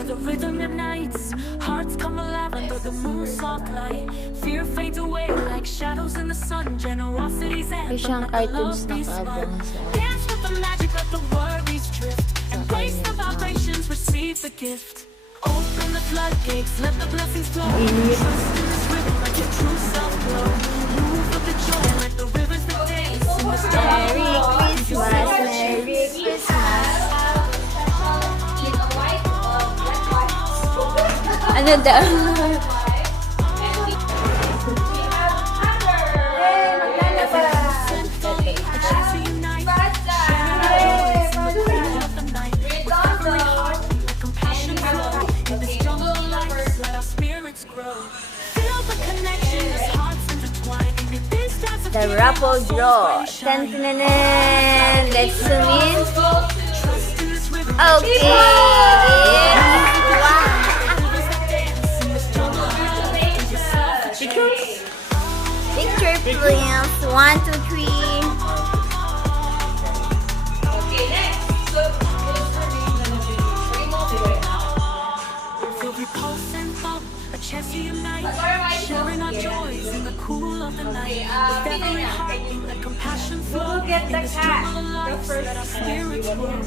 where the rhythm ignites. Hearts come alive under the moon's soft light. Fear fades away like shadows in the sun. Generosity's anthem, Siyang let the love cartoons be na spun. kaabang sa... Dance with the magic, let the worries drift. Embrace the vibrations, receive the gift. Open the floodgates, let the blessings flow. Trust in this rhythm, let your true self glow. Move with the joy, like the rivers that dance. In the storm, Merry Christmas! Merry Christmas! Ano daw? The raffle draw. Tan-tan-tan. Let's zoom in. Okay. Pictures? Picture, please. 1, 2, 3. Okay, next. So, Feel repulse and thought, a chance to unite, sharing our joys in the cool of the night. With every heartbeat, let compassion flow. Look at the In this cat. jungle of life, let our spirits grow.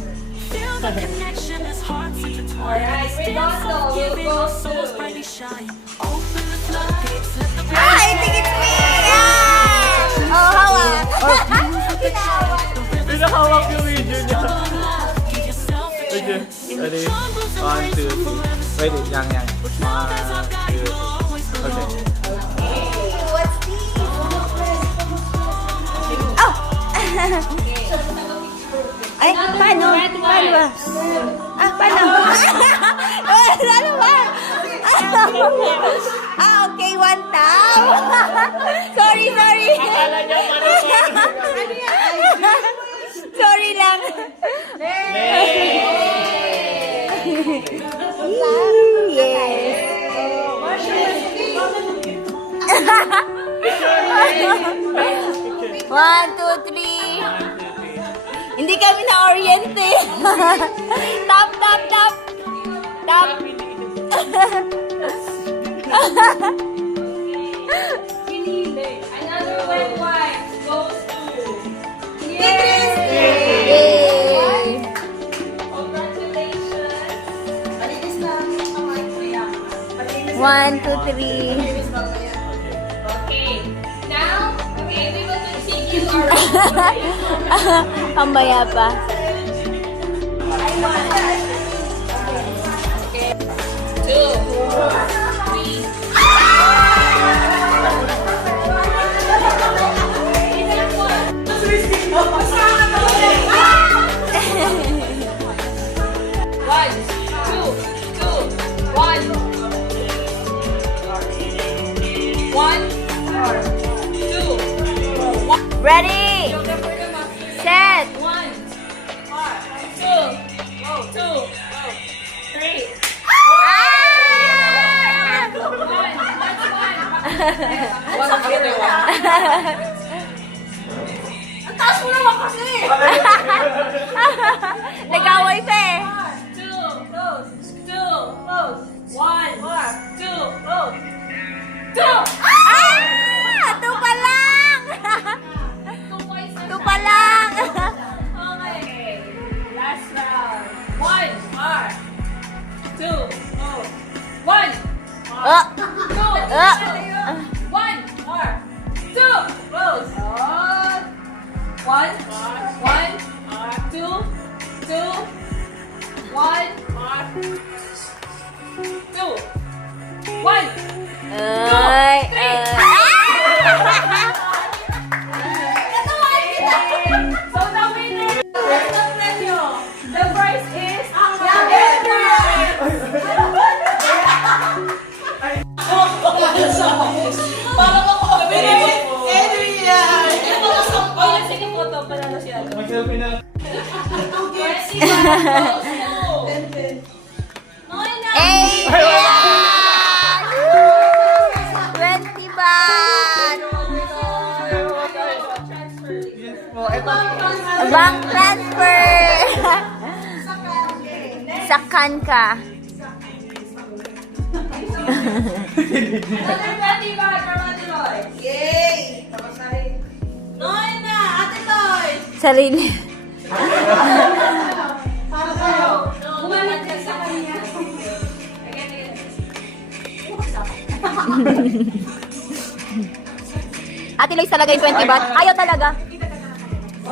Feel the connection as hearts intertwine. Alright, This we dance don't know. of giving, We'll our go souls through. brightly shine. Open the floodgates, let the I think it's me! Yeah! Oh, hawa. Pinakawak yung video niya. give yourself a Okay, chance. In the ready? jungles of 1, race 2, we 3. forever Ready? Yang. Love as our guide, we'll always belong. Okay. What's this? Oh! Ay, paano? Paano ba? Ah, paano? Ano ba? Ah, okay, 1 tao. Sorry. Sorry lang. Yes. 1, 2, 3. Hindi kami na-oriente. Tap. another wet wipe goes to... Yay! Congratulations. 1, 2, 3. Okay. Now, okay, we will continue our... Pambaya pa. Two, three. One, two, one. One, two, Ready? Set. one, two, three. Ang taas mo naman kasi! Nag-away pa eh. Two, one, two, two! Ah! 2 pa lang! 2 pa lang! Okay. Last round. One, two, one, Oh! two, Oh! one, two, close. One, two, one, two, one. Ay! So the winner, the prize is sige po to, panalo siya. Mag-selfie na. Hey! Woo! 20 baht! Bank transfer! Sakan ka. Another 20 baht for Ate Loy. Yay! Pamasahe. Noy na! Ate Loy! Sarili. Para sa'yo. Umalag ka sa kanya. Ate Lois talaga yung 20 baht. Ayaw talaga. 40!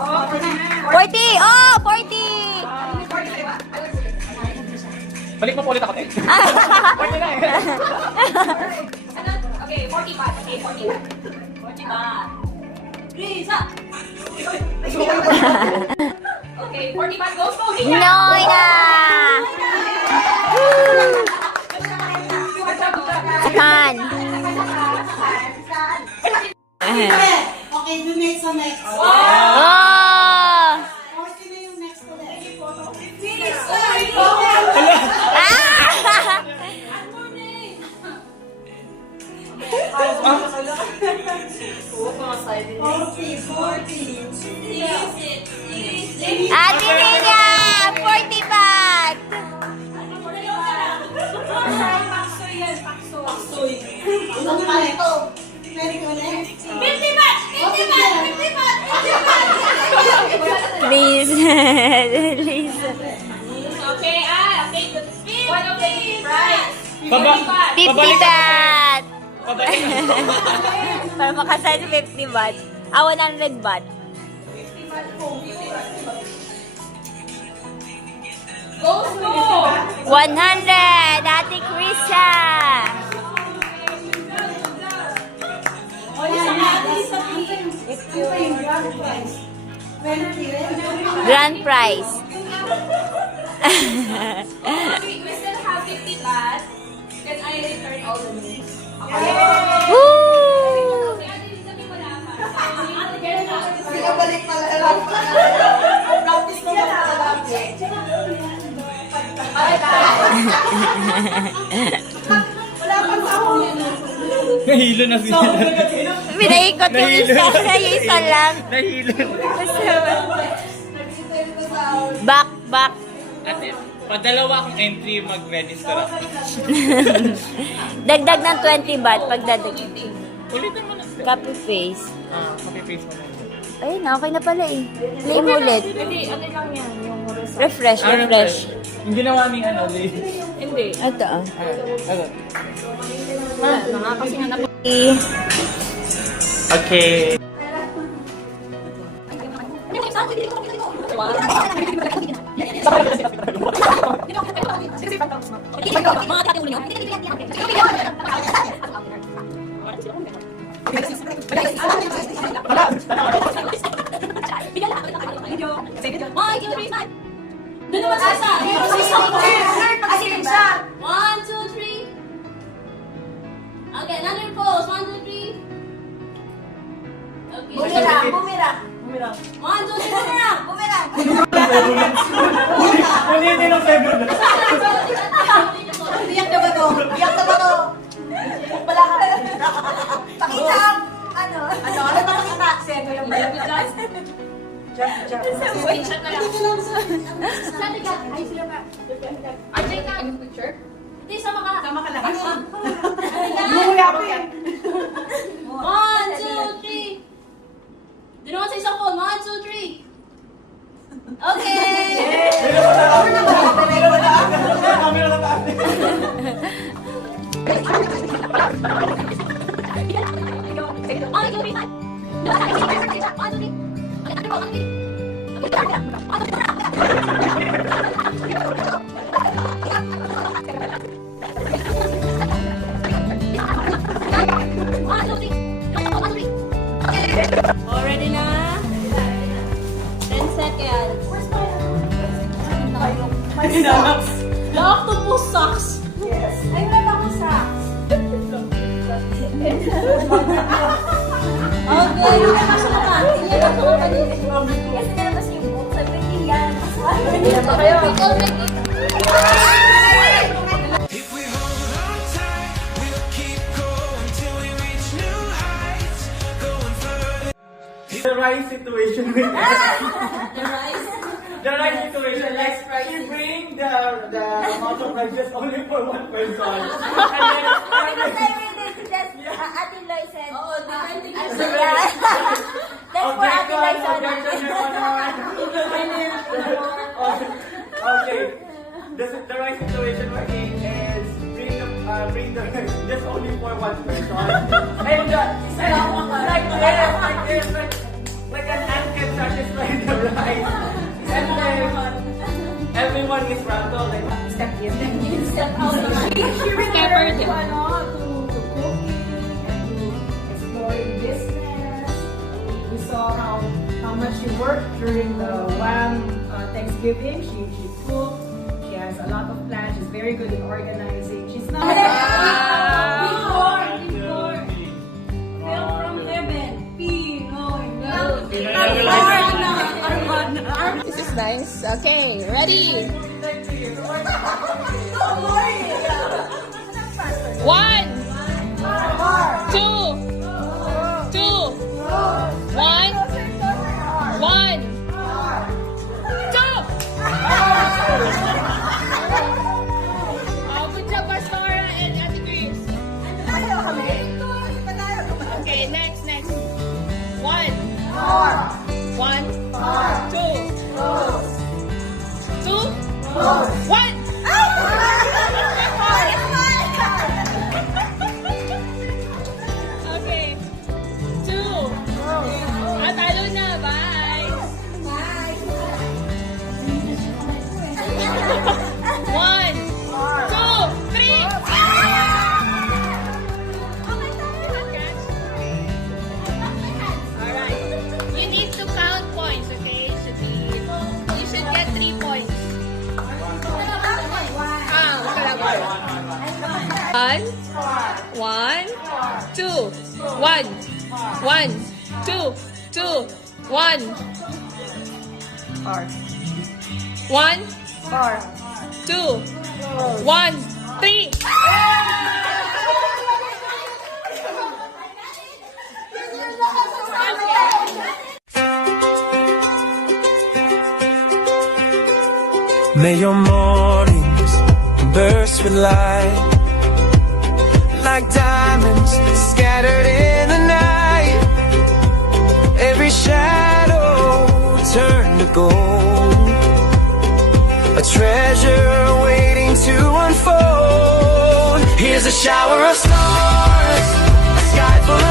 Oh, 40! Balik mo po ulit ako, te. Pwede na eh. Okay, 40 baht. Okay, 40 baht. 40 baht. Risa! Okay, 40 baht goes to Hina. Noy na! Sakan. Okay, the next one next. Oh! Okay na yung next ulit. Ah! Ate Nina! 40 baht! Ano pa ito? Pwede ko ulit? 50 baht! 50 baht! 50 baht! Please. Please. Okay, okay. One of the prize. Baba- 50 Pabalik ako. baht! Pabalik na. Para makasal 50 baht. 100 baht. Goes to 100! Ate Krisa! Ito yung grand prize. 20. Grand prize. we still have 50 baht. Can I return all the names? Woo! Sinabalik pala lang. Practice ko lang lagi. Wala pang sahod. Nahilo na sila. Pinaikot yung isa. Yung isa lang. Nahilo. Back, back. Ate, padalawa akong entry mag-register ako. Dagdag ng 20 baht pag dadagdag. Ulitin mo na. Copy paste. Copy-paste mo na. Ayun na, okay na pala eh. Play mo ulit. Hindi, ano lang yan, yung Refresh, refresh. Yung ginawa ni ano, Lee. Hindi. Ito ah. Ano? Kasi nga Okay. Doon naman sa isa. Pag-screenshot. 1, 2, 3. Okay, another pose. 1, 2, 3. Okay. Bumirang, bumirang. 1, 2, 3, bumirang. Bumirang. Ulitin ang seven. Biyak na ba to? Biyak na ba to? Wala ka. Pakita ang ano? Ano ba pakita? Sendo lang ba? Jump. Wait, shot na lang. Dito lang sa... Saan ka? Ay, sila ka. Arjay ka. Ano picture? Hindi, sama ka. Sama ka lang. Bumuya ko yan. 1, 2, 3. Doon naman sa isang phone. 1, 2, 3. Okay. Camera na taas. Already na? 10 seconds. The octopus sucks. Ay, wala akong socks. Okay, hindi ka sa mata. Hindi ka sa mata. Kasi nalabas yung book. Sabi ko, yan. Hindi pa kayo. Already. If we hold on tight, we'll keep going till we reach new heights. Going further. The right situation with The rice. the right situation, like you bring the amount of rice just only for one person. And then, Because I read it, just Ate Loy said. Oo, depending That's sa for Ate Loy's Okay. The right situation we're in is bring the just only for one person. And like an ant can satisfy the rice. And then everyone is rattled like step in. step out. She Peppered. to cooking and to exploring business. We saw how much she worked during the WAM Thanksgiving. She cooked. She has a lot of plans. She's very good in organizing. She's not. Before. Fell from heaven. Pinoy. This is nice. Okay, ready? 1, 2, 1, 1, 2. Good job, Pastora and Ate Chris. Okay, next. 1, 1, 2, 1. Okay. 2. Talo na. Bye. 1, 2, 3. Alright. You need to count points, okay? You should get 3 points. One, 2, 1, 1, 2, 2, 1. 1, 2, 1, 3. May your mornings burst with light, like diamonds scattered in the night. Every shadow turn to gold, a treasure waiting to unfold. Here's a shower of stars, a sky full of